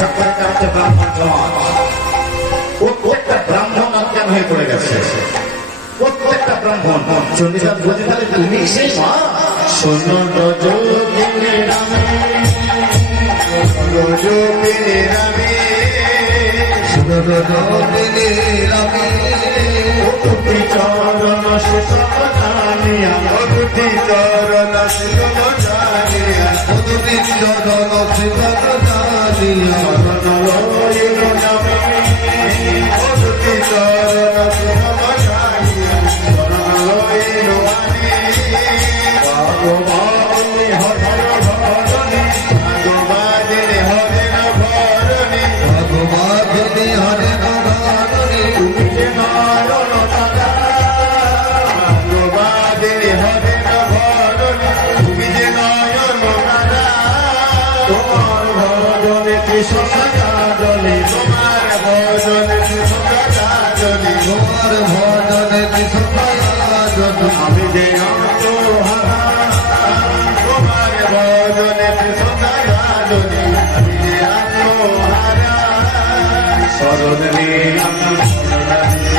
ঠক করে কাঁপছে ব্রাহ্মণ সমাজ প্রত্যেকটা ব্রাহ্মণ অজ্ঞান হয়ে পড়ে গেছে। প্রত্যেকটা ব্রাহ্মণ চন্ডিদাস বলতে তাহলে তুমি সেই মা? শোনো রজকিনী রামে রজকিনী রামে অকুতি চরণ সুতম জানিয়া চরণ সুতম জানিয়া চরণ Amen. ভজনে কৃষ্ণ কাজলে তোমার ভজনে কৃষ্ণ কাজলে আমি যে আত্মহারা তোমার ভজনে কৃষ্ণ কাজলে আমি যে আত্মহারা শরণ নিলাম শরণ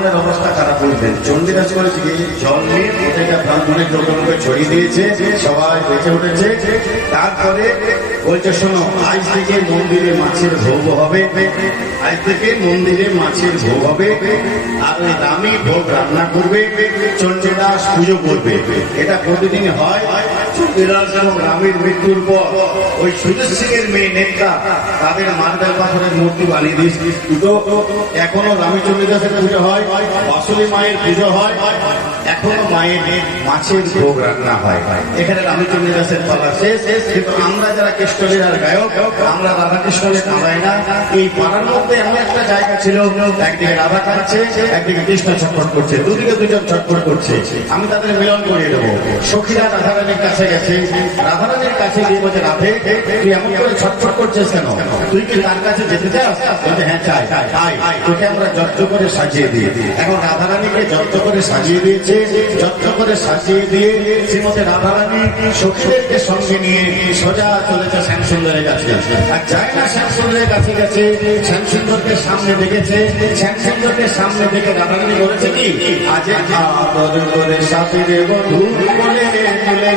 ব্রাহ্মণের অবস্থা খারাপ হয়েছে চন্ডিদাস বলেছে কি? জন্মে প্রত্যেকটা ব্রাহ্মণের যোগ্যরূপে ছড়িয়ে দিয়েছে, সবাই বেঁচে উঠেছে। তারপরে বলছে, শোনো, আজ থেকে মন্দিরে মাছের ভোগ হবে। আজ থেকে মন্দিরে মাছের ভোগ হবে। আর ওই দামি ভোগ রান্না করবে। চন্ডিদাস পুজো করবে। এটা প্রতিদিন হয়। চন্ডিদাস এবং রামের মৃত্যুর পর ওই সুজিত সিং এর মেয়ে নেতা তাদের মার্বেল পাথরের মূর্তি বানিয়ে দিয়েছে। এখনও রামচন্দ্র দাসের পুজো হয় বাসুলি মায়ের পুজো হয়। এখনও মায়ের মাছের ভোগ রান্না হয়, এখানে রামচন্দ্র দাসের পালা শেষ। কিন্তু আমরা যারা কৃষ্ণলীলার গায়ক, আমরা রাধা কৃষ্ণকে কামাই না। এই পাড়ার মধ্যে এমন একটা জায়গা ছিল, একদিকে রাধা কাঁদছে, একদিকে কৃষ্ণ ছটফট করছে, দুদিকে দুজন ছটফট করছে। আমি তাদের মিলন করিয়ে দেবো। সখীরা রাধারানীর কাছে গেছে। রাধারানীর কাছে গিয়ে বলছে, রাধে, তুই এমন করে ছটফট করছিস কেন? তুই কি তার কাছে যেতে চাস? বলছে হ্যাঁ চাই তোকে আমরা যত্ন করে সাজিয়ে দিই। এখন রাধারানীকে যত্ন করে সাজিয়ে দিয়েছে। যত্ন করে সাজিয়ে দিয়ে শ্রীমতী রাধারানী সখীদেরকে সঙ্গে নিয়ে সোজা চলেছে শ্যামসুন্দরের কাছে। আর যায় না শ্যামসুন্দরের কাছে গেছে, শ্যামসুন্দরকে সামনে দেখেছে শ্যামসুন্দরকে সামনে দেখে রাধারানী বলেছে কি? আজ আদর করে সাথে বধু বলে তুলে